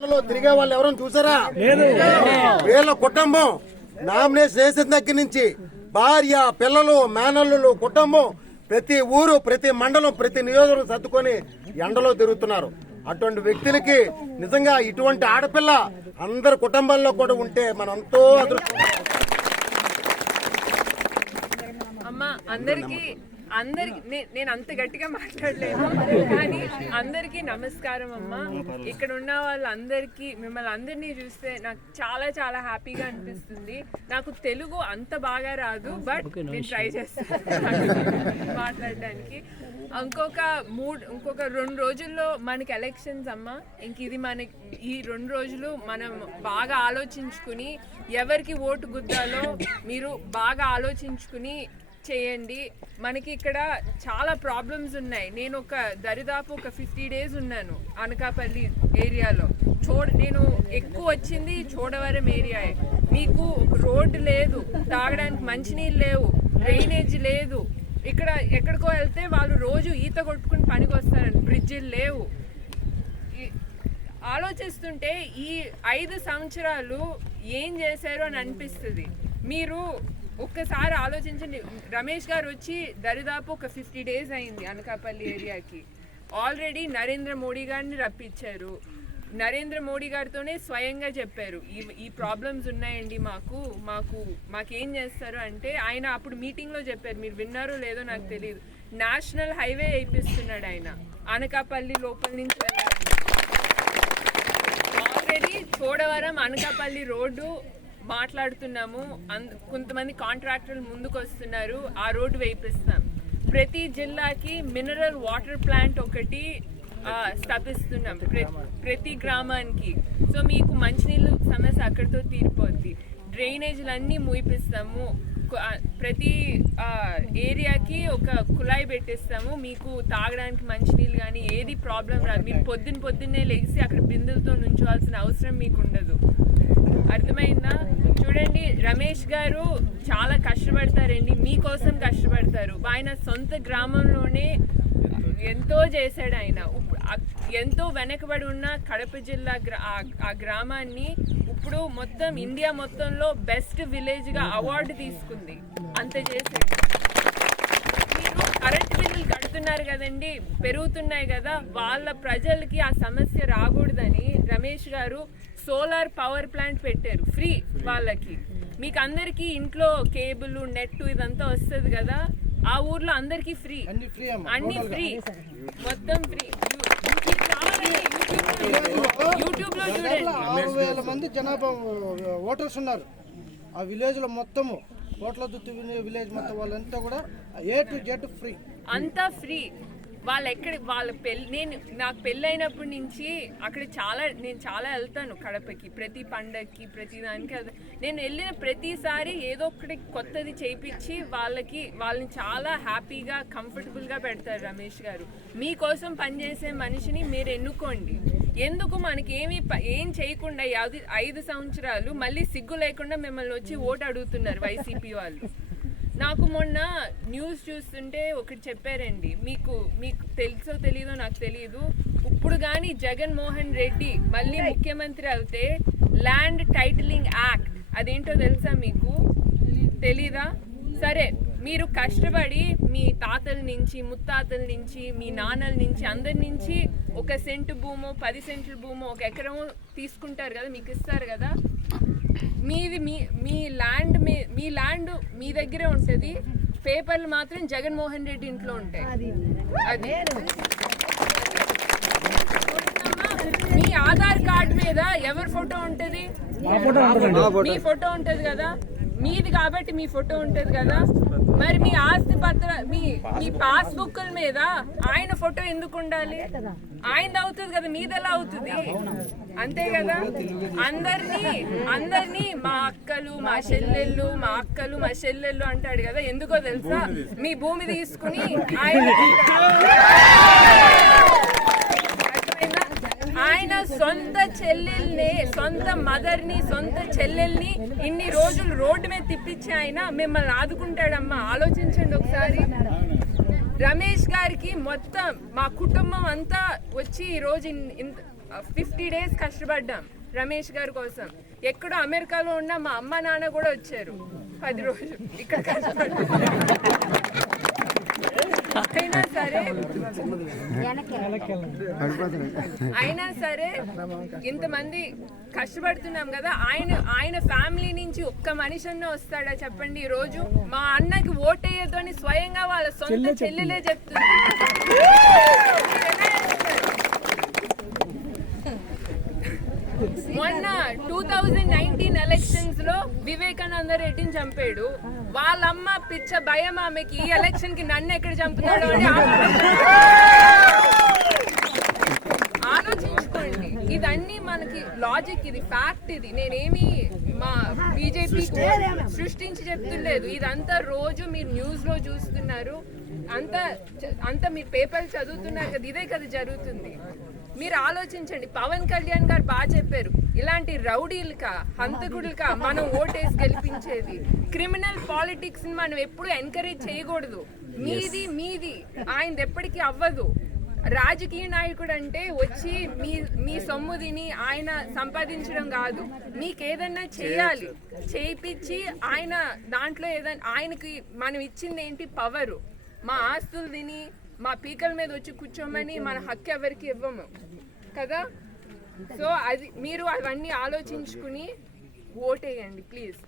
తిరిగే వాళ్ళు ఎవరైనా చూసారా? వీళ్ళ కుటుంబం నామినేషన్ వేసిన దగ్గర నుంచి భార్య, పిల్లలు, మేనల్లులు, కుటుంబం ప్రతి ఊరు, ప్రతి మండలం, ప్రతి నియోజకవర్గం సర్దుకొని ఎండలో తిరుగుతున్నారు. అటువంటి వ్యక్తులకి నిజంగా ఇటువంటి ఆడపిల్ల అందరి కుటుంబాల్లో కూడా ఉంటే మనం ఎంతో అదృష్టం. అమ్మా అందరికి నేను అంత గట్టిగా మాట్లాడలేను, కానీ అందరికీ నమస్కారం అమ్మా. ఇక్కడ ఉన్న వాళ్ళందరికీ, మిమ్మల్ని అందరినీ చూస్తే నాకు చాలా చాలా హ్యాపీగా అనిపిస్తుంది. నాకు తెలుగు అంత బాగా రాదు, బట్ నేను ట్రై చేస్తాను మాట్లాడడానికి. ఇంకొక 2 రోజుల్లో మనకి ఎలక్షన్స్ అమ్మా. ఇది మనకి ఈ 2 రోజులు మనం బాగా ఆలోచించుకుని ఎవరికి ఓటు గుద్దాలో మీరు బాగా ఆలోచించుకుని చేయండి. మనకి ఇక్కడ చాలా ప్రాబ్లమ్స్ ఉన్నాయి. నేను దరిదాపు ఒక 50 days ఉన్నాను అనకాపల్లి ఏరియాలో. నేను ఎక్కువ వచ్చింది చోడవరం ఏరియాయే. మీకు రోడ్డు లేదు, తాగడానికి మంచినీళ్ళు లేవు, డ్రైనేజ్ లేదు. ఇక్కడ ఎక్కడికో వెళ్తే వాళ్ళు రోజు ఈత కొట్టుకుని పనికి వస్తారని, బ్రిడ్జిలు లేవు. ఆలోచిస్తుంటే ఈ 5 సంవత్సరాలు ఏం చేశారు అని అనిపిస్తుంది. మీరు ఒక్కసారి ఆలోచించండి. రమేష్ గారు వచ్చి దరిదాపు ఒక 50 days అయింది అనకాపల్లి ఏరియాకి. ఆల్రెడీ నరేంద్ర మోడీ గారిని రప్పించారు. నరేంద్ర మోడీ గారితోనే స్వయంగా చెప్పారు ఈ ప్రాబ్లమ్స్ ఉన్నాయండి మాకేం చేస్తారు అంటే, ఆయన అప్పుడు మీటింగ్లో చెప్పారు. మీరు విన్నారో లేదో నాకు తెలియదు. నేషనల్ హైవే వేయిస్తున్నాడు ఆయన అనకాపల్లి లోపల నుంచి వెళ్ళాలి. ఆల్రెడీ చోడవరం అనకాపల్లి రోడ్డు మాట్లాడుతున్నాము. కొంతమంది కాంట్రాక్టర్లు ముందుకు వస్తున్నారు, ఆ రోడ్డు వేయిస్తున్నాం. ప్రతి జిల్లాకి మినరల్ వాటర్ ప్లాంట్ ఒకటి స్థాపిస్తున్నాం ప్రతి గ్రామానికి. సో మీకు మంచినీళ్ళు సమస్య అక్కడితో తీరిపోద్ది. డ్రైనేజీలు అన్నీ మూయిపిస్తాము. ప్రతి ఏరియాకి ఒక కుళాయి పెట్టిస్తాము. మీకు తాగడానికి మంచినీళ్ళు కానీ ఏది ప్రాబ్లం రాదు. మీరు పొద్దున్నే లేచి అక్కడ బిందులతో నుంచోవాల్సిన అవసరం మీకు ఉండదు. అర్థమైందా? చూడండి, రమేష్ గారు చాలా కష్టపడతారండి, మీకోసం కష్టపడతారు. ఆయన సొంత గ్రామంలోనే ఎంతో చేశాడు. ఆయన ఎంతో వెనకబడి ఉన్న కడప జిల్లా ఆ గ్రామాన్ని ఇప్పుడు మొత్తం ఇండియా మొత్తంలో బెస్ట్ విలేజ్గా అవార్డు తీసుకుంది. అంత చేశాడు. మీరు కరెంట్ బిల్లులు కడుతున్నారు కదండి, పెరుగుతున్నాయి కదా, వాళ్ళ ప్రజలకి ఆ సమస్య రాకూడదని రమేష్ గారు సోలార్ పవర్ ప్లాంట్ పెట్టారు ఫ్రీ వాళ్ళకి. మీకు అందరికీ ఇంట్లో కేబుల్, నెట్ ఇదంతా వస్తుంది కదా, ఆ ఊర్లో అందరికీ ఫ్రీ, అన్ని ఫ్రీ, మొత్తం ఫ్రీ. యూట్యూబ్ లో చూడండి. 60,000 మంది జనాభా ఓటర్స్ ఉన్నారు ఆ విలేజ్ లో. మొత్తము కోట్ల దుత్తి విలేజ్ మొత్తం వాళ్ళంతా కూడా A to Z ఫ్రీ, అంతా ఫ్రీ. నాకు పెళ్ళైనప్పటి నుంచి అక్కడ నేను చాలా వెళ్తాను కడపకి. ప్రతి పండగకి, ప్రతి దానికి వెళ్తాను. నేను వెళ్ళిన ప్రతిసారి ఏదో ఒకటి కొత్తది చేయించి వాళ్ళని చాలా హ్యాపీగా, కంఫర్టబుల్గా పెడతారు రమేష్ గారు. మీకోసం పనిచేసే మనిషిని మీరు ఎన్నుకోండి. ఎందుకు మనకి ఏం చేయకుండా 5 సంవత్సరాలు మళ్ళీ సిగ్గు లేకుండా మిమ్మల్ని వచ్చి ఓటు అడుగుతున్నారు వైసీపీ వాళ్ళు. నాకు మొన్న న్యూస్ చూస్తుంటే ఒకటి చెప్పారండి, మీకు తెలుసో తెలీదో నాకు తెలియదు. ఇప్పుడు కానీ జగన్మోహన్ రెడ్డి మళ్ళీ ముఖ్యమంత్రి అయితే ల్యాండ్ టైటిలింగ్ యాక్ట్ అదేంటో తెలుసా మీకు? తెలీదా? సరే, మీరు కష్టపడి మీ తాతల నుంచి, ముత్తాతల నుంచి, మీ నాన్నల నుంచి, అందరి నుంచి 1 సెంటు భూమో, 10 సెంట్ల భూమో, 1 ఎకరమో తీసుకుంటారు కదా, మీకు ఇస్తారు కదా. మీ ల్యాండ్ మీ దగ్గరే ఉంటుంది. పేపర్లు మాత్రం జగన్మోహన్ రెడ్డి ఇంట్లో ఉంటాయి. అది మీ ఆధార్ కార్డు మీద ఎవరి ఫోటో ఉంటుంది? మీ ఫోటో ఉంటుంది కదా, మీది కాబట్టి మీ ఫోటో ఉంటుంది కదా. మరి మీ ఆస్తి పత్ర మీ పాస్బుక్ల మీద ఆయన ఫోటో ఎందుకు ఉండాలి? ఆయనది అవుతుంది కదా, మీది ఎలా అవుతుంది? అంతే కదా. అందరినీ మా అక్కలు, మా చెల్లెళ్ళు అంటాడు కదా. ఎందుకో తెలుసా? మీ భూమి తీసుకుని ఆయన సొంత చెల్లెల్ని, సొంత మదర్ని, సొంత చెల్లెల్ని ఇన్ని రోజులు రోడ్డు మీద తిప్పించి ఆయన మిమ్మల్ని ఆదుకుంటాడమ్మా. ఆలోచించండి ఒకసారి. రమేష్ గారికి మొత్తం మా కుటుంబం అంతా వచ్చి ఈరోజు 50 days కష్టపడ్డాం రమేష్ గారి కోసం. ఎక్కడో అమెరికాలో ఉన్న మా అమ్మ నాన్న కూడా వచ్చారు 10 రోజులు ఇక్కడ కష్టపడ్డాం. అయినా సరే ఇంతమంది కష్టపడుతున్నాం కదా, ఆయన ఫ్యామిలీ నుంచి ఒక్క మనిషి అన్న వస్తాడా చెప్పండి? ఈ రోజు మా అన్నకి ఓటేయద్దు అని స్వయంగా వాళ్ళ సొంత చెల్లెలే చెప్తుంది. మొన్న 2019 ఎలక్షన్స్ లో వివేకానంద రెడ్డిని చంపాడు. వాళ్ళమ్మ పిచ్చ భయం ఆమెకి, ఈ ఎలక్షన్ కి నన్ను ఎక్కడ చంపుతాడు అని ఆలోచించుకోండి. ఇదన్నీ మనకి లాజిక్, ఇది ఫ్యాక్ట్. ఇది నేనేమి మా బీజేపీ సృష్టించి చెప్తులేదు. ఇదంతా రోజు మీరు న్యూస్ లో చూస్తున్నారు, అంతా మీరు పేపర్లు చదువుతున్నారు కదా, ఇదే కదా జరుగుతుంది. మీరు ఆలోచించండి. పవన్ కళ్యాణ్ గారు బాగా చెప్పారు, ఇలాంటి రౌడీలకా హంతకుడులకా మనం ఓటేసి గెలిపించేది. క్రిమినల్ పాలిటిక్స్ ని మనం ఎప్పుడు ఎంకరేజ్ చేయకూడదు. మీది ఆయనది ఎప్పటికీ అవ్వదు. రాజకీయ నాయకుడు అంటే వచ్చి మీ సొమ్ము తిని ఆయన సంపాదించడం కాదు. మీకు ఏదన్నా చేయాలి, చేయించి ఆయన దాంట్లో ఏదైనా, ఆయనకి మనం ఇచ్చింది ఏంటి? పవరు. మా ఆస్తులు తిని మా పీకల మీద వచ్చి కూర్చోమని మన హక్కు ఎవరికి ఇవ్వము కదా. సో అది మీరు అవన్నీ ఆలోచించుకుని ఓటేయండి ప్లీజ్.